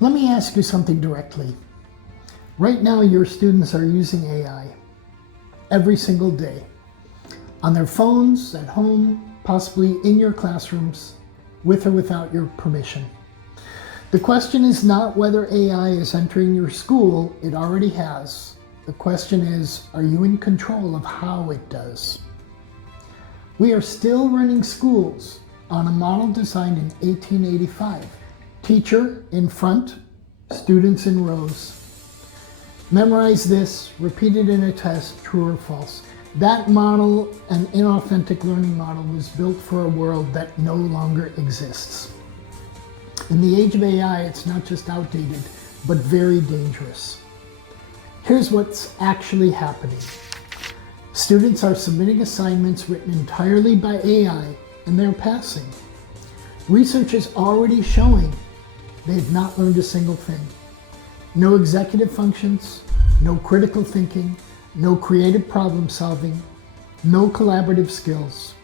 Let me ask you something directly. Right now, your students are using AI every single day on their phones, at home, possibly in your classrooms, with or without your permission. The question is not whether AI is entering your school, it already has. The question is, are you in control of how it does? We are still running schools on a model designed in 1885. Teacher in front, students in rows. Memorize this, repeat it in a test, true or false. That model, an inauthentic learning model, was built for a world that no longer exists. In the age of AI, it's not just outdated, but very dangerous. Here's what's actually happening. Students are submitting assignments written entirely by AI, and they're passing. Research is already showing they've not learned a single thing. No executive functions, no critical thinking, no creative problem solving, no collaborative skills.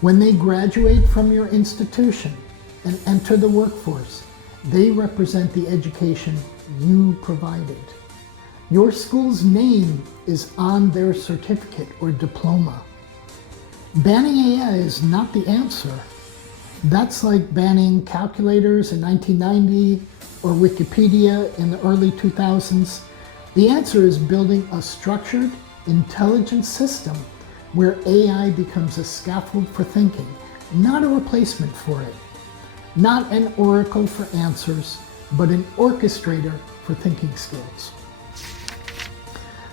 When they graduate from your institution and enter the workforce, they represent the education you provided. Your school's name is on their certificate or diploma. Banning AI is not the answer. That's like banning calculators in 1990 or Wikipedia in the early 2000s. The answer is building a structured, intelligent system where AI becomes a scaffold for thinking, not a replacement for it. Not an oracle for answers, but an orchestrator for thinking skills.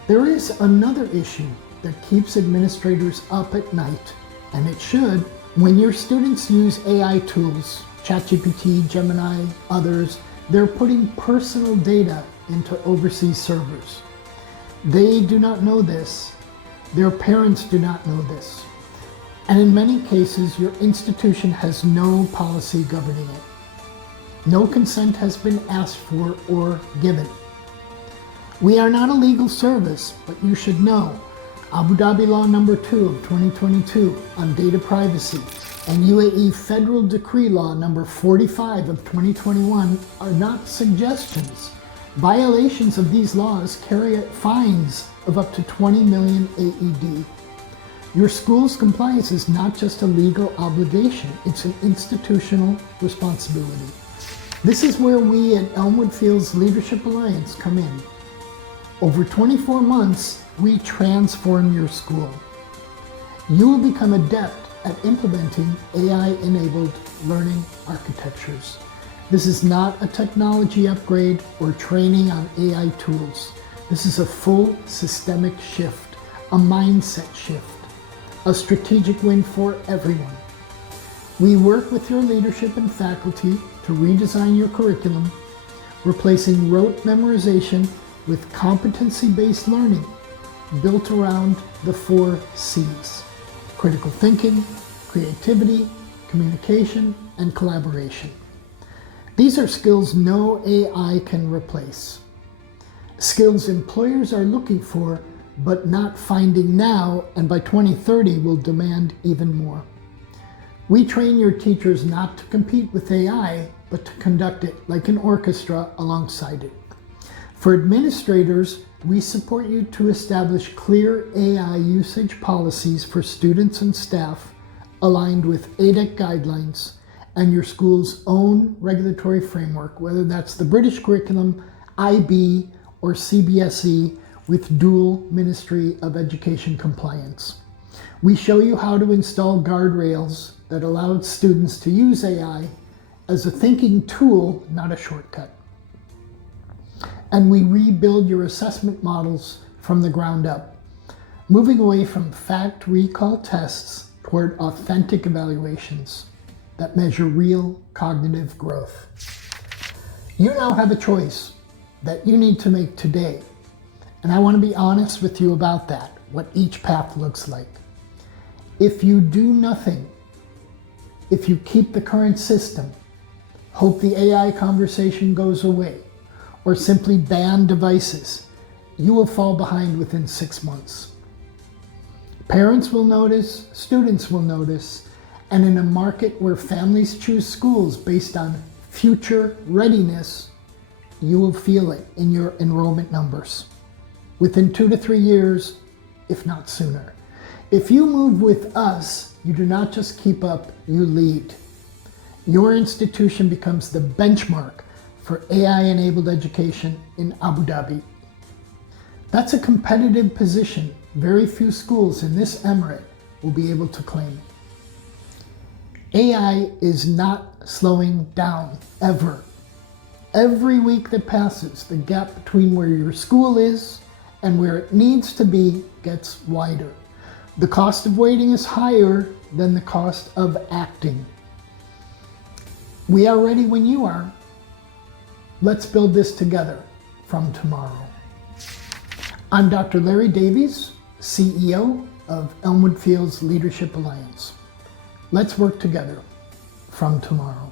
There is another issue that keeps administrators up at night, and it should. When your students use AI tools, ChatGPT, Gemini, others, they're putting personal data into overseas servers. They do not know this. Their parents do not know this. And in many cases, your institution has no policy governing it. No consent has been asked for or given. We are not a legal service, but you should know Dhabi Law No. 2 of 2022 on data privacy and UAE Federal Decree Law No. 45 of 2021 are not suggestions. Violations of these laws carry fines of up to 20 million AED. Your school's compliance is not just a legal obligation, it's an institutional responsibility. This is where we at Elmwood Fields Leadership Alliance come in. Over 24 months, we transform your school. You will become adept at implementing AI-enabled learning architectures. This is not a technology upgrade or training on AI tools. This is a full systemic shift, a mindset shift, a strategic win for everyone. We work with your leadership and faculty to redesign your curriculum, replacing rote memorization with competency-based learning built around the 4 C's: critical thinking, creativity, communication, and collaboration. These are skills no AI can replace. Skills employers are looking for, but not finding now, and by 2030 will demand even more. We train your teachers not to compete with AI, but to conduct it like an orchestra alongside it. For administrators, we support you to establish clear AI usage policies for students and staff aligned with ADEC guidelines and your school's own regulatory framework, whether that's the British curriculum, IB, or CBSE with dual Ministry of Education compliance. We show you how to install guardrails that allow students to use AI as a thinking tool, not a shortcut. And we rebuild your assessment models from the ground up, moving away from fact recall tests toward authentic evaluations that measure real cognitive growth. You now have a choice that you need to make today, and I want to be honest with you about that, what each path looks like. If you do nothing, if you keep the current system, hope the AI conversation goes away, or simply ban devices, you will fall behind within 6 months. Parents will notice, students will notice, and in a market where families choose schools based on future readiness, you will feel it in your enrollment numbers within 2 to 3 years, if not sooner. If you move with us, you do not just keep up, you lead. Your institution becomes the benchmark for AI-enabled education in Abu Dhabi. That's a competitive position very few schools in this emirate will be able to claim. AI is not slowing down, ever. Every week that passes, the gap between where your school is and where it needs to be gets wider. The cost of waiting is higher than the cost of acting. We are ready when you are. Let's build this together from tomorrow. I'm Dr. Larry Davies, CEO of Elmwood Fields Leadership Alliance. Let's work together from tomorrow.